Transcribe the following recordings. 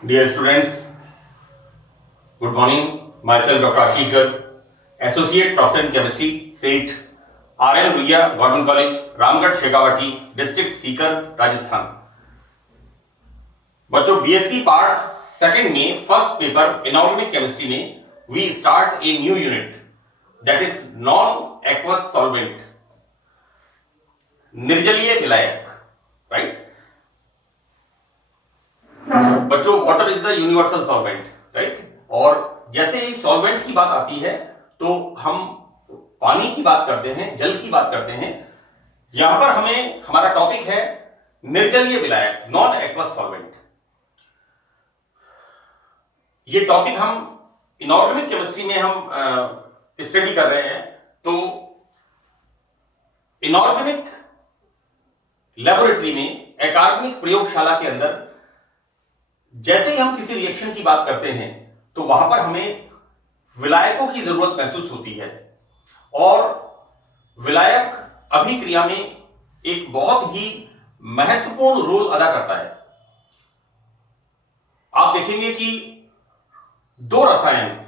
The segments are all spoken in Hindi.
Dear students, good morning. Myself Dr. Ashish Garg, Associate Professor in Chemistry, SAIT, RN Ruia, Government College, Ramgarh Shekhawati, district Sikar, Rajasthan. बच्चों बीएससी पार्ट सेकंड में फर्स्ट पेपर इनऑर्गेनिक केमिस्ट्री में we start a new unit that is non aqueous solvent, निर्जलीय विलायक, राइट। बच्चों water is the universal solvent, right. और जैसे ही सॉल्वेंट की बात आती है तो हम पानी की बात करते हैं, जल की बात करते हैं। यहां पर हमारा टॉपिक है निर्जलीय विलायक, नॉन एक्वस सॉल्वेंट। ये टॉपिक हम इनऑर्गेनिक केमिस्ट्री में हम स्टडी कर रहे हैं। तो इनऑर्गेनिक लेबोरेटरी में, अकार्बनिक प्रयोगशाला के अंदर जैसे ही हम किसी रिएक्शन की बात करते हैं तो वहां पर हमें विलायकों की जरूरत महसूस होती है। और विलायक अभिक्रिया में एक बहुत ही महत्वपूर्ण रोल अदा करता है। आप देखेंगे कि दो रसायन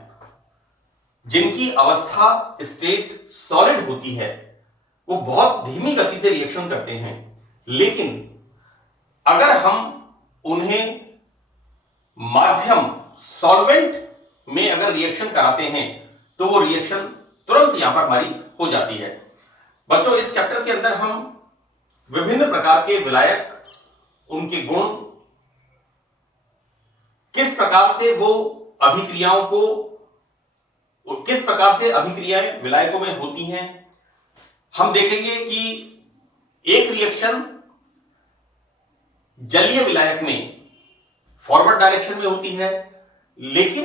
जिनकी अवस्था स्टेट सॉलिड होती है वो बहुत धीमी गति से रिएक्शन करते हैं, लेकिन अगर हम उन्हें माध्यम सॉल्वेंट में अगर रिएक्शन कराते हैं तो वो रिएक्शन तुरंत यहां पर हमारी हो जाती है। बच्चों इस चैप्टर के अंदर हम विभिन्न प्रकार के विलायक, उनके गुण, किस प्रकार से वो अभिक्रियाओं को, किस प्रकार से अभिक्रियाएं विलायकों में होती हैं, हम देखेंगे कि एक रिएक्शन जलीय विलायक में फॉरवर्ड डायरेक्शन में होती है, लेकिन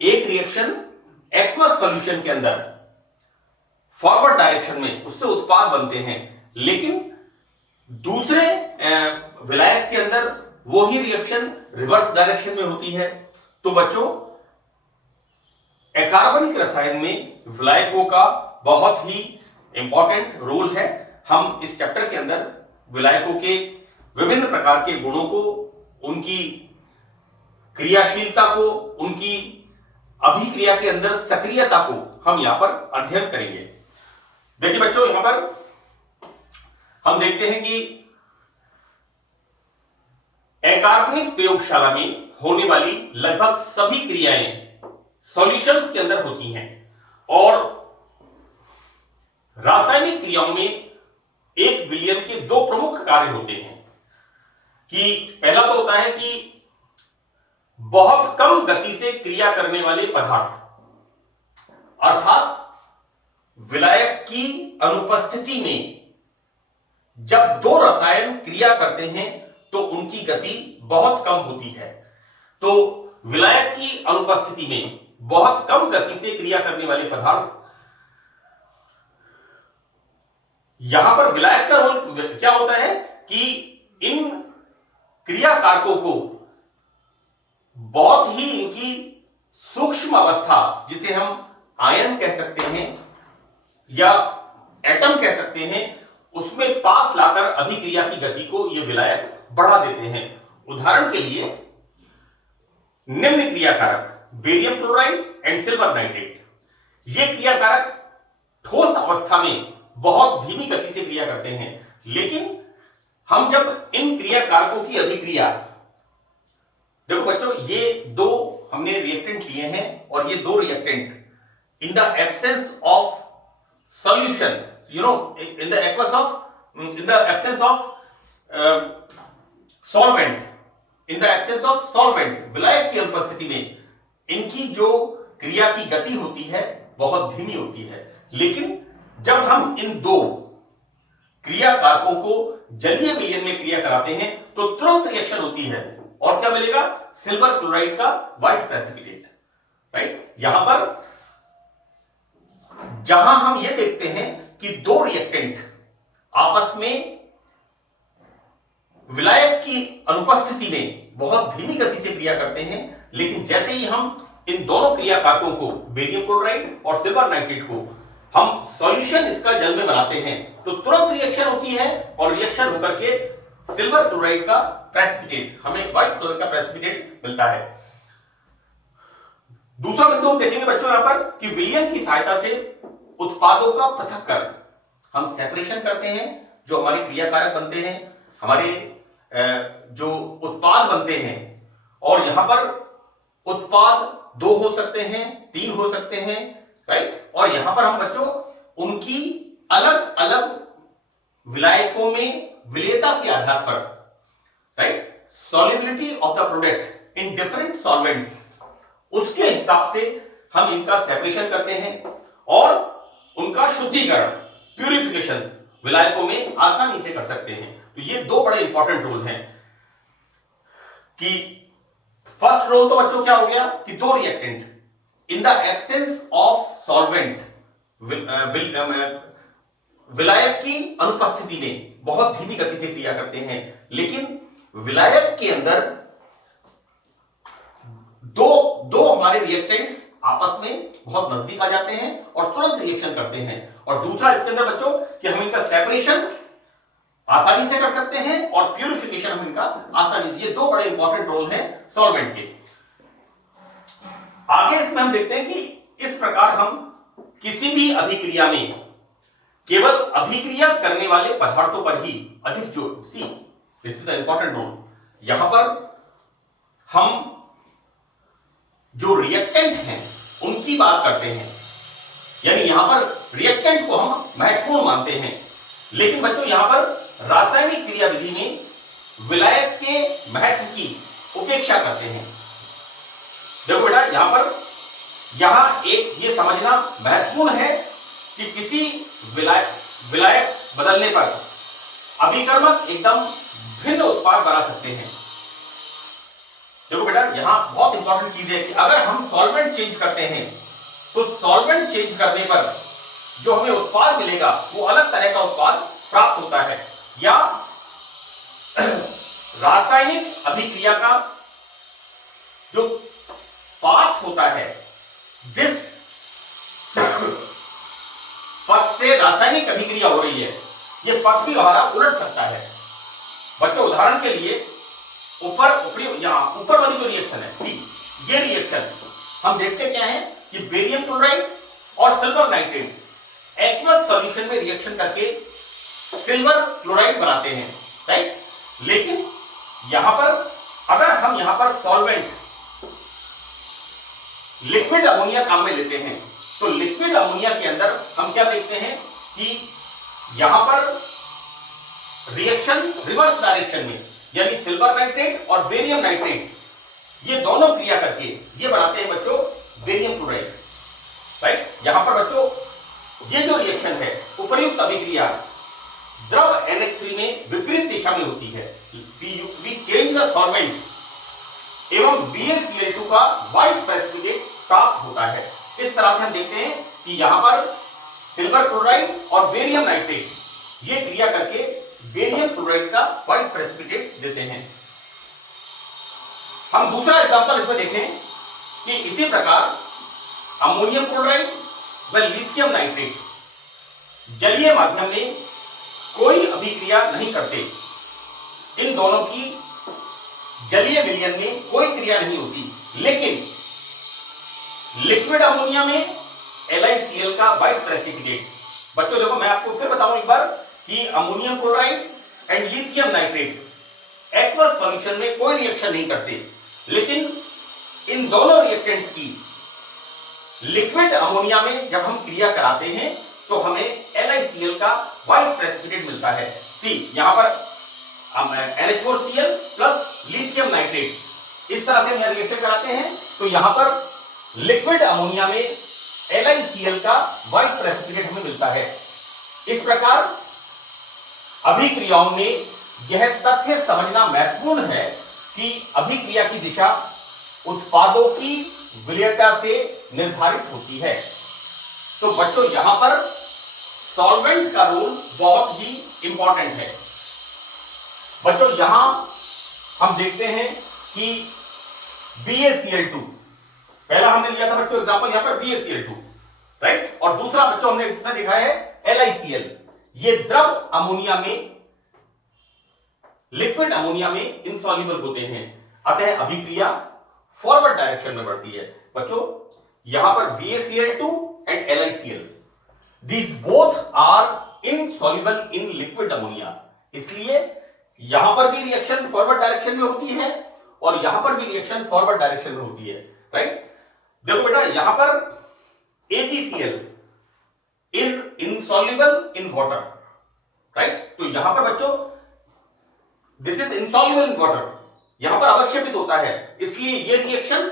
एक रिएक्शन एक्वस सॉल्यूशन के अंदर फॉरवर्ड डायरेक्शन में उससे उत्पाद बनते हैं, लेकिन दूसरे विलायक के अंदर वो ही रिएक्शन रिवर्स डायरेक्शन में होती है। तो बच्चों अकार्बनिक रसायन में विलायकों का बहुत ही इंपॉर्टेंट रोल है। हम इस चैप्टर के अंदर विलायकों के विभिन्न प्रकार के गुणों को, उनकी क्रियाशीलता को, उनकी अभिक्रिया के अंदर सक्रियता को हम यहां पर अध्ययन करेंगे। देखिए बच्चों, यहां पर हम देखते हैं कि अकार्बनिक प्रयोगशाला में होने वाली लगभग सभी क्रियाएं सॉल्यूशंस के अंदर होती हैं। और रासायनिक क्रियाओं में एक विलयन के दो प्रमुख कार्य होते हैं कि पहला तो होता है कि बहुत कम गति से क्रिया करने वाले पदार्थ, अर्थात विलायक की अनुपस्थिति में जब दो रसायन क्रिया करते हैं तो उनकी गति बहुत कम होती है। तो विलायक की अनुपस्थिति में बहुत कम गति से क्रिया करने वाले पदार्थ, यहां पर विलायक का रोल क्या होता है कि इन क्रिया कारकों को बहुत ही इनकी सूक्ष्म अवस्था, जिसे हम आयन कह सकते हैं या एटम कह सकते हैं, उसमें पास लाकर अभिक्रिया की गति को ये विलायक बढ़ा देते हैं। उदाहरण के लिए निम्न क्रिया कारक barium chloride and silver nitrate, ये क्रिया कारक ठोस अवस्था में बहुत धीमी गति से क्रिया करते हैं, लेकिन हम जब इन क्रिया कारकों की अभिक्रिया, देखो बच्चों ये दो हमने रिएक्टेंट लिए हैं और ये दो reactant in the absence of solution, in the absence of solvent, in the absence of solvent, विलायक की अनुपस्थिति में इनकी जो क्रिया की गति होती है बहुत धीमी होती है। लेकिन जब हम इन दो क्रिया कारकों को जलीय विलयन में क्रिया कराते हैं तो तुरंत रिएक्शन होती है और क्या मिलेगा? सिल्वर क्लोराइड का व्हाइट प्रेसिपिटेट, राइट। यहां पर जहां हम यह देखते हैं कि दो रिएक्टेंट आपस में विलायक की अनुपस्थिति में बहुत धीमी गति से क्रिया करते हैं, लेकिन जैसे ही हम इन दोनों क्रिया कारकों को, बेरियम क्लोराइड और सिल्वर नाइट्रेट को, हम सॉल्यूशन इसका जल में बनाते हैं तो तुरंत रिएक्शन होती है और रिएक्शन होकर के सिल्वर क्लोराइड का प्रेसिपिटेट, हमें व्हाइट कलर का प्रेसिपिटेट मिलता है। दूसरा बिंदु हम देखेंगे बच्चों यहां पर कि विलयन की सहायता से उत्पादों का पृथक्करण, हम सेपरेशन करते हैं, जो हमारे क्रियाकारक बनते हैं, हमारे जो उत्पाद बनते हैं, और यहां पर उत्पाद 2 हो सकते हैं, 3 हो सकते हैं, राइट। और यहां पर हम बच्चों उनकी अलग अलग विलायकों में विलेयता के आधार पर, right, solubility of the product in different solvents, उसके हिसाब से हम इनका सेपरेशन करते हैं और उनका शुद्धिकरण, प्यूरिफिकेशन विलायकों में आसानी से कर सकते हैं। तो ये 2 बड़े इंपॉर्टेंट रोल हैं। कि फर्स्ट रोल तो बच्चों क्या हो गया कि 2 reactant in the absence of solvent, विलायक की अनुपस्थिति में बहुत धीमी गति से क्रिया करते हैं, लेकिन विलायक के अंदर दो हमारे रिएक्टेंट्स आपस में बहुत नजदीक आ जाते हैं और तुरंत रिएक्शन करते हैं। और दूसरा इसके अंदर बच्चों कि हम इनका सेपरेशन आसानी से कर सकते हैं और प्यूरिफिकेशन हम इनका आसानी से, ये 2 बड़े इंपॉर्टेंट रोल हैं सॉल्वेंट के। आगे इसमें हम देखते हैं कि इस प्रकार हम किसी भी अभिक्रिया में केवल अभिक्रिया करने वाले पदार्थों पर ही अधिक जोर, see this is the important role, यहां पर हम जो रिएक्टेंट हैं उनकी बात करते हैं, यानी यहां पर रिएक्टेंट को हम महत्वपूर्ण मानते हैं, लेकिन बच्चों यहां पर रासायनिक क्रियाविधि में विलायक के महत्व की उपेक्षा करते हैं। देखो बेटा यहां एक ये समझना महत्वपूर्ण है कि किसी विलायक बदलने पर अभिकर्मक एकदम भिन्न उत्पाद बना सकते हैं। देखो बेटा यहां बहुत इंपॉर्टेंट चीज है कि अगर हम सॉल्वेंट चेंज करते हैं तो सॉल्वेंट चेंज करने पर जो हमें उत्पाद मिलेगा वो अलग तरह का उत्पाद प्राप्त होता है, या रासायनिक अभिक्रिया का जो पाथ होता है, जिस पथ से रासायनिक अभिक्रिया हो रही है, ये पथ भी हमारा उलट सकता है। बच्चों उदाहरण के लिए ऊपर वाली जो रिएक्शन है, ठीक, ये रिएक्शन हम देखते क्या है कि बेरियम क्लोराइड और सिल्वर नाइट्रेट एक्वस सॉल्यूशन में रिएक्शन करके सिल्वर क्लोराइड बनाते हैं, राइट। लेकिन यहां पर अगर हम यहां पर सॉल्वेंट लिक्विड अमोनिया काम में लेते हैं तो लिक्विड अमोनिया के अंदर हम क्या देखते हैं कि यहां पर रिएक्शन रिवर्स डायरेक्शन में, यानी सिल्वर नाइट्रेट और बेरियम नाइट्रेट ये दोनों क्रिया करके ये बनाते हैं बच्चों बेरियम क्लोराइड, राइट। यहां पर बच्चों ये जो रिएक्शन है उपर्युक्त अभिक्रिया द्रव NH3 में विपरीत दिशा में होती है। वी चेंज द सॉल्वेंट एवं BaCl2 का व्हाइट प्रेसिपिटेट प्राप्त होता है। इस तरह से हम देखते हैं कि यहां पर सिल्वर क्लोराइड और बेरियम नाइट्रेट ये क्रिया करके बेरियम क्लोराइड का व्हाइट प्रेसिपिटेट देते हैं। हम दूसरा एग्जांपल इसमें देखें कि इसी प्रकार अमोनियम क्लोराइड व लिथियम नाइट्रेट जलीय माध्यम में कोई अभिक्रिया नहीं करते, इन दोनों की जलीय विलयन में कोई क्रिया नहीं होती, लेकिन लिक्विड अमोनिया में LiCl का व्हाइट प्रेसिपिटेट। बच्चों देखो मैं आपको फिर बताऊं एक बार कि ammonium chloride and lithium nitrate aqueous solution में कोई रिएक्शन नहीं करते, लेकिन इन दोनों रिएक्टेंट की लिक्विड अमोनिया में जब हम क्रिया कराते हैं तो हमें LiCl का व्हाइट प्रेसिपिटेट मिलता है। सी यहां पर NH4Cl प्लस लिथियम नाइट्रेट इस तरह से हम रिएक्शन कराते हैं तो यहां पर लिक्विड अमोनिया में LiCl का व्हाइट प्रेसिपिटेट हमें मिलता है। इस प्रकार अभिक्रियाओं में यह तथ्य समझना महत्वपूर्ण है कि अभिक्रिया की दिशा उत्पादों की विलयता से निर्धारित होती है। तो बच्चों यहां पर सॉल्वेंट का रोल बहुत ही इंपॉर्टेंट है। बच्चों यहां हम देखते हैं कि BaCl2 पहला हमने लिया था बच्चों एग्जांपल यहां पर BaCl2, राइट, और दूसरा बच्चों हमने इसमें देखा है LiCl। ये द्रव अमोनिया में लिक्विड अमोनिया में इनसॉल्युबल होते हैं, अतः अभिक्रिया फॉरवर्ड डायरेक्शन में बढ़ती है। बच्चों यहां पर BaCl2 and LiCl, these both are insoluble in liquid ammonia, इसलिए यहां पर भी रिएक्शन फॉरवर्ड डायरेक्शन में होती है और यहां पर भी रिएक्शन फॉरवर्ड डायरेक्शन में होती है, राइट। देखो बेटा यहां पर AgCl is insoluble in water, right. तो यहां पर बच्चों this is insoluble in water, यहां पर अवक्षेपित होता है, इसलिए यह रिएक्शन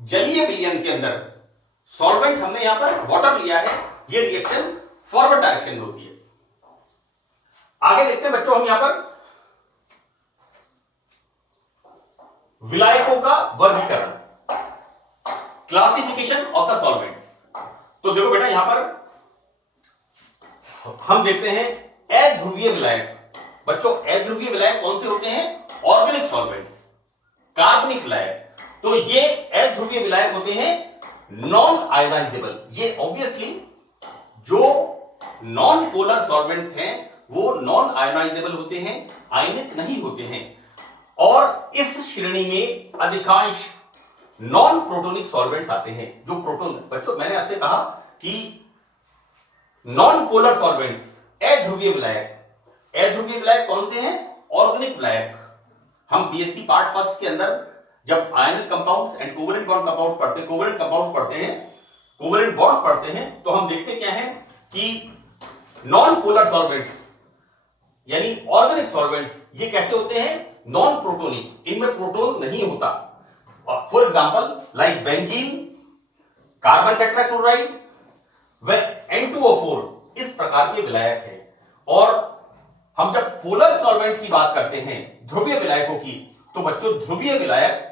जलीय विलयन के अंदर सॉल्वेंट हमने यहां पर वाटर लिया है, यह रिएक्शन फॉरवर्ड डायरेक्शन में होती है। आगे देखते हैं बच्चों हम यहां पर विलायकों का वर्गीकरण, क्लासिफिकेशन ऑफ द सॉल्वेंट्स। तो देखो बेटा यहां पर हम देखते हैं अध्रुवीय विलायक। बच्चों अध्रुवीय विलायक कौन से होते हैं? ऑर्गेनिक सॉल्वेंट्स, कार्बनिक विलायक। तो ये अध्रुवीय विलायक होते हैं नॉन आयोनाइजेबल। ये ऑब्वियसली जो नॉन पोलर सॉल्वेंट्स हैं वो नॉन आयोनाइजेबल होते हैं, आयनित नहीं होते हैं। और इस श्रेणी में अधिकांश नॉन प्रोटोनिक सॉल्वेंट्स आते हैं जो प्रोटोन। बच्चों मैंने आपसे कहा कि नॉन पोलर सॉल्वेंट्स अध्रुवीय विलायक, अध्रुवीय विलायक कौन से हैं? ऑर्गेनिक विलायक। हम बीएससी पार्ट फर्स्ट के अंदर जब ionic compounds and covalent bond compounds पढ़ते हैं, कोवलेंट कंपाउंड्स पढ़ते हैं, कोवलेंट बॉन्ड्स पढ़ते हैं, तो हम देखते क्या है कि नॉन पोलर सॉल्वेंट्स यानी ऑर्गेनिक सॉल्वेंट्स ये कैसे होते हैं? नॉन प्रोटोनिक, इनमें प्रोटोन नहीं होता। For example like benzene, carbon tetrachloride व N2O4 इस प्रकार के विलायक हैं। और हम जब पोलर सॉल्वेंट की बात करते हैं, ध्रुवीय विलायकों की, तो बच्चों ध्रुवीय विलायक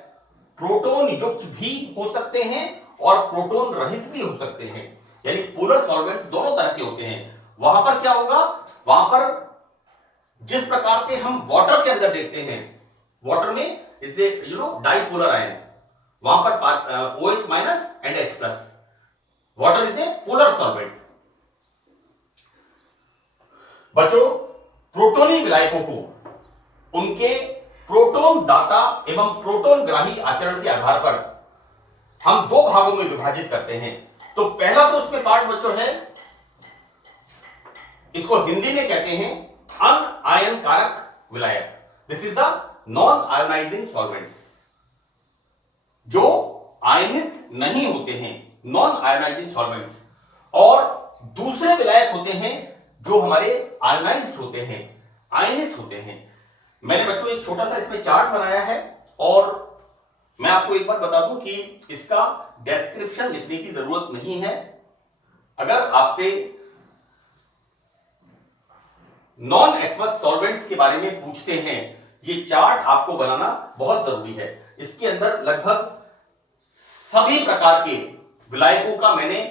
प्रोटोन युक्त भी हो सकते हैं और प्रोटोन रहित भी हो सकते हैं, यानी पोलर सॉल्वेंट दोनों तरह के होते हैं। वहां पर क्या होगा? वहां पर जिस प्रकार से हम वाटर के अंदर देखते हैं, वाटर में इसे डाइपोलर आयन, वहां पर OH minus and H plus, water is a polar solvent. बच्चों प्रोटोनीय विलायकों को उनके प्रोटोन दाता एवं प्रोटोन ग्राही आचरण के आधार पर हम दो भागों में विभाजित करते हैं। तो पहला तो उसमें पार्ट बच्चों है, इसको हिंदी में कहते हैं अनआयन कारक विलायक। This is the non ionising solvents, जो आयनित नहीं होते हैं, नॉन आयोनाइजिंग सॉल्वेंट्स। और दूसरे विलायक होते हैं जो हमारे आयोनाइज्ड होते हैं, आयनित होते हैं। मैंने बच्चों एक छोटा सा इसमें चार्ट बनाया है और मैं आपको एक बात बता दूं कि इसका डिस्क्रिप्शन लिखने की जरूरत नहीं है। अगर आपसे नॉन एक्वस सॉल्वेंट्स के बारे में पूछते हैं, ये चार्ट आपको बनाना बहुत जरूरी है। इसके अंदर लगभग सभी प्रकार के विलायकों का मैंने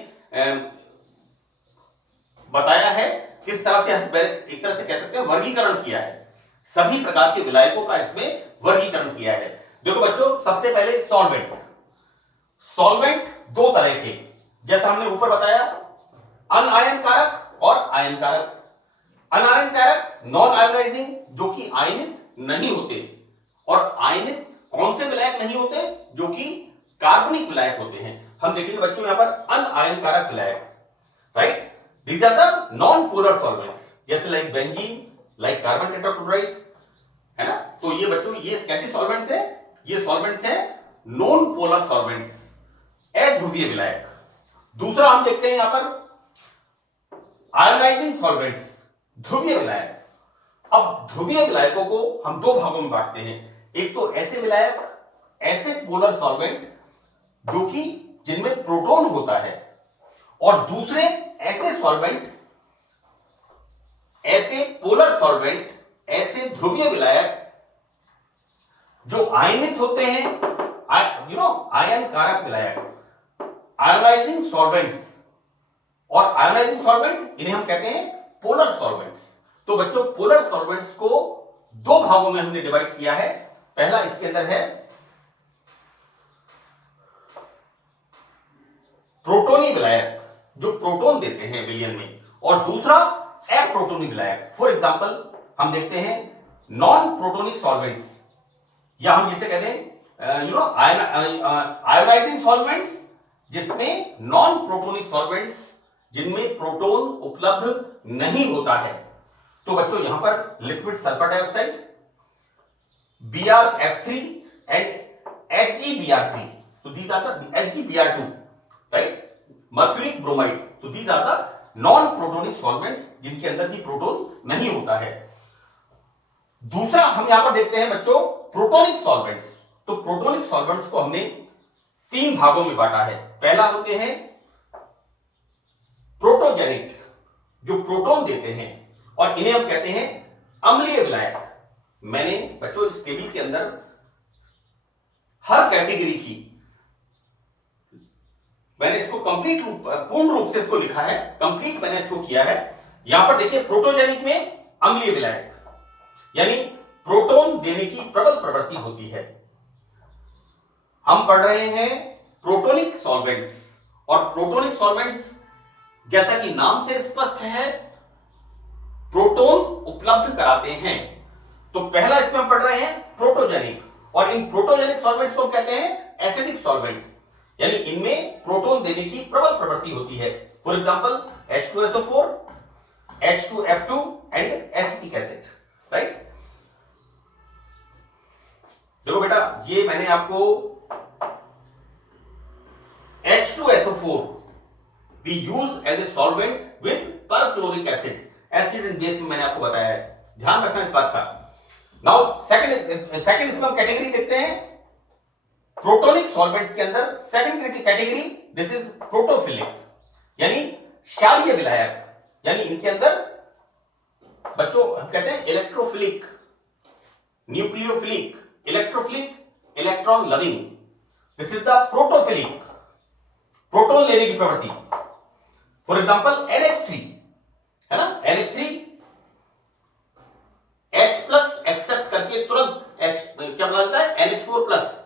बताया है, किस तरह से एक तरह से कह सकते हैं वर्गीकरण किया है, सभी प्रकार के विलायकों का इसमें वर्गीकरण किया है। देखो बच्चों सबसे पहले सॉल्वेंट, सॉल्वेंट दो तरह के, जैसा हमने ऊपर बताया, अनआयन कारक और आयन कारक। अनायन कारक नॉन आयोनाइजिंग, जो कि आयनित नहीं होते, और आयनित कौन से विलायक नहीं होते? जो कि कार्बनिक विलायक होते हैं। हम देखेंगे बच्चों यहां पर अनआयन कारक विलायक, right. These are the non polar solvents, जैसे like benzene, like carbon tetrachloride, है ना। तो ये बच्चों ये कैसे सॉल्वेंट्स है? ये सॉल्वेंट्स है नॉन पोलर सॉल्वेंट्स, अध्रुवीय विलायक। दूसरा हम देखते हैं यहां पर आयोनाइजिंग सॉल्वेंट्स, ध्रुवीय विलायक। अब ध्रुवीय विलायकों को हम दो भागों में बांटते हैं। एक तो ऐसे विलायक, ऐसे पोलर सॉल्वेंट जो कि जिनमें प्रोटोन होता है, और दूसरे ऐसे सॉल्वेंट, ऐसे पोलर सॉल्वेंट, ऐसे ध्रुवीय विलायक जो आयनित होते हैं, आयन कारक विलायक, आयोनाइजिंग सॉल्वेंट्स। और आयोनाइजिंग सॉल्वेंट इन्हें हम कहते हैं पोलर सॉल्वेंट्स। तो बच्चों पोलर सॉल्वेंट्स को दो भागों में हमने डिवाइड किया है। पहला इसके अंदर है प्रोटोनी विलायक, जो प्रोटोन देते हैं विलयन में, और दूसरा अप्रोटोनी विलायक। फॉर एग्जांपल हम देखते हैं नॉन प्रोटोनिक सॉल्वेंट्स, या हम जिसे कहते हैं आयोनाइजिंग सॉल्वेंट्स, जिसमें नॉन प्रोटोनिक सॉल्वेंट्स जिनमें प्रोटोन उपलब्ध नहीं होता है। तो बच्चों यहां पर liquid sulphur dioxide, BrF3 and HgBr3, तो these are the HgBr2, right, mercuric bromide, तो these are the non protonic solvents जिनके अंदर भी प्रोटोन नहीं होता है। दूसरा हम यहां पर देखते हैं बच्चों प्रोटोनिक सॉल्वेंट्स। तो प्रोटोनिक सॉल्वेंट्स को हमने 3 भागों में बांटा है। पहला होते हैं प्रोटोजेनिक, जो प्रोटोन देते हैं, और इन्हें हम कहते हैं अम्लीय विलायक। मैंने बच्चों इस टेबल के अंदर हर कैटेगरी की मैंने इसको पूर्ण रूप से इसको लिखा है, कंप्लीट मैंने इसको किया है। यहां पर देखिए प्रोटोजेनिक में अम्लीय विलायक, यानी प्रोटोन देने की प्रबल प्रवृत्ति होती है। हम पढ़ रहे हैं प्रोटोनिक सॉल्वेंट्स, और प्रोटोनिक सॉल्वेंट्स जैसा कि नाम से स्पष्ट है, प्रोटोन उपलब्ध कराते हैं। तो पहला इसमें हम पढ़ रहे हैं प्रोटोजेनिक, और इन प्रोटोजेनिक सॉल्वेंट्स को कहते हैं एसिडिक सॉल्वेंट, यानी इनमें प्रोटोन देने की प्रबल प्रवृत्ति होती है। For example H2SO4, H2F2 and acetic acid, right. देखो बेटा, ये मैंने आपको H2SO4 we use as a solvent with perchloric acid, acid and base में मैंने आपको बताया है, ध्यान रखना इस बात का। नाउ सेकंड इसमें हम कैटेगरी देखते हैं प्रोटोनिक सॉल्वेंट्स के अंदर। Second category, this is protophilic, यानी क्षारीय विलायक, यानी इनके अंदर बच्चों हम कहते हैं electrophilic, nucleophilic, electrophilic, electron loving, this is the protophilic, proton लेने की प्रवृत्ति। फॉर एग्जांपल NH3 है ना, NH3 H प्लस एक्सेप्ट करके तुरंत H क्या बनाता है, NH4 plus.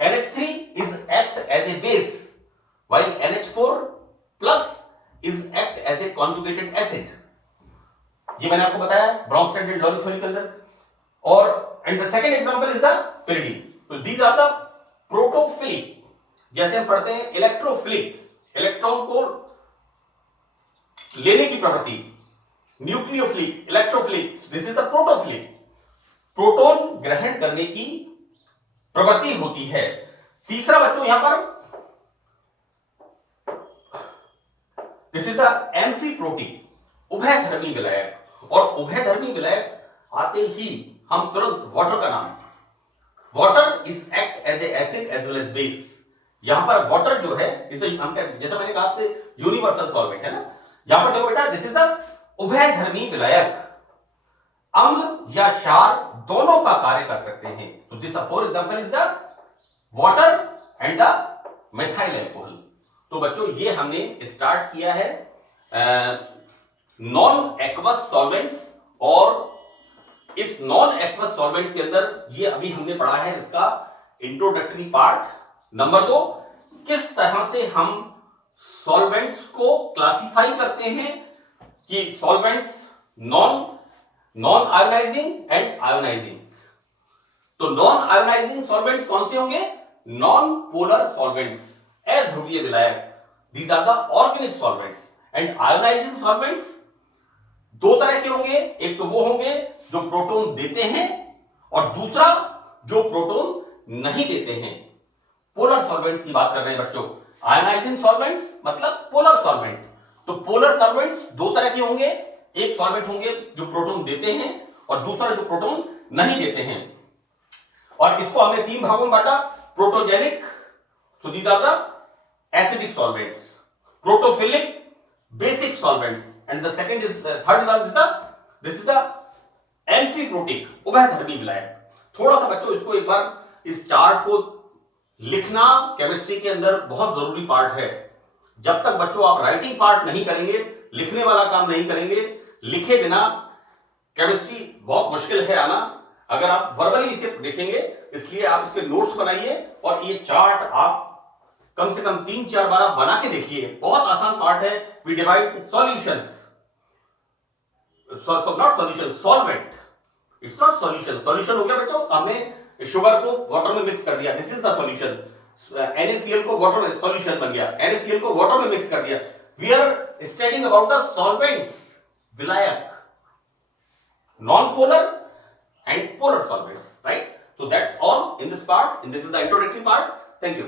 NH3 is act as a base while NH4 plus is act as a conjugated acid, ये मैंने आपको बताया ब्राउनस्टेड एंड लॉरेंस थ्योरी के अंदर। और and the second example is the pyridine, तो दीज आर द प्रोटोफिलिक। जैसे हम पढ़ते हैं इलेक्ट्रोफिलिक, इलेक्ट्रॉन को लेने की प्रवृत्ति, nucleophilic, electrophilic, this is the protophilic, proton ग्रहण करने की प्रवृत्ति होती है। तीसरा बच्चों यहां पर दिस इज द एम्फीप्रोटिक, उभयधर्मी विलायक, और उभयधर्मी विलायक आते ही हम तुरंत वाटर का नाम, water is act as a acid as well as base. यहां पर वाटर जो है, इसे हम जैसा मैंने कहा आपसे यूनिवर्सल सॉल्वेंट है ना, यहां पर देखो बेटा दिस इज द उभयधर्मी विलायक, अम्ल या क्षार दोनों का कार्य कर सकते हैं। तो this for example is the water and the methyl alcohol. तो बच्चों ये हमने स्टार्ट किया है नॉन एक्वस सॉल्वेंट्स, और इस नॉन एक्वस सॉल्वेंट के अंदर ये अभी हमने पढ़ा है इसका इंट्रोडक्टरी पार्ट। नंबर 2, किस तरह से हम सॉल्वेंट्स को क्लासिफाई करते हैं कि solvents non ionising and ionising. तो नॉन आयोनाइजिंग सॉल्वेंट्स कौन से होंगे, नॉन पोलर सॉल्वेंट्स, अध्रुवीय विलायक, these are the organic solvents. And ionising solvents 2 तरह के होंगे, एक तो वो होंगे जो प्रोटॉन देते हैं, और दूसरा जो प्रोटॉन नहीं देते हैं। पोलर सॉल्वेंट्स की बात कर रहे हैं बच्चों। आयोनाइजिंग सॉल्वेंट्स मतलब पोलर सॉल्वेंट। तो पोलर सॉल्वेंट्स 2 तरह के होंगे, एक सॉल्वेंट होंगे जो प्रोटॉन देते हैं, और दूसरा जो प्रोटॉन नहीं देते हैं। और इसको हमने 3 भागों में बांटा, protogenic, so these are the acidic solvents, protophilic, basic solvents, and the second is the third one is the this is the amphiprotic, उभयधर्मी विलायक। थोड़ा सा बच्चों इसको एक बार इस चार्ट को लिखना केमिस्ट्री के अंदर बहुत जरूरी पार्ट है। जब तक बच्चों आप राइटिंग पार्ट नहीं करेंगे, लिखने वाला काम नहीं करेंगे, लिखे बिना केमिस्ट्री बहुत मुश्किल है आना। अगर आप वर्बली इसे देखेंगे, इसलिए आप इसके नोट्स बनाइए, और ये चार्ट आप कम से कम 3-4 बार आप बना के देखिए। बहुत आसान पार्ट है। We divide solutions, not solution, solvent, it's not solution. Solution हो गया बच्चों, हमने शुगर को वाटर में मिक्स कर दिया, this is the solution. NaCl को वाटर में सॉल्यूशन बन गया, NaCl को वाटर में मिक्स कर दिया। We are studying about the solvents, विलायक, non polar and polar solvents, right? So that's all in this part, and this is the introductory part. Thank you.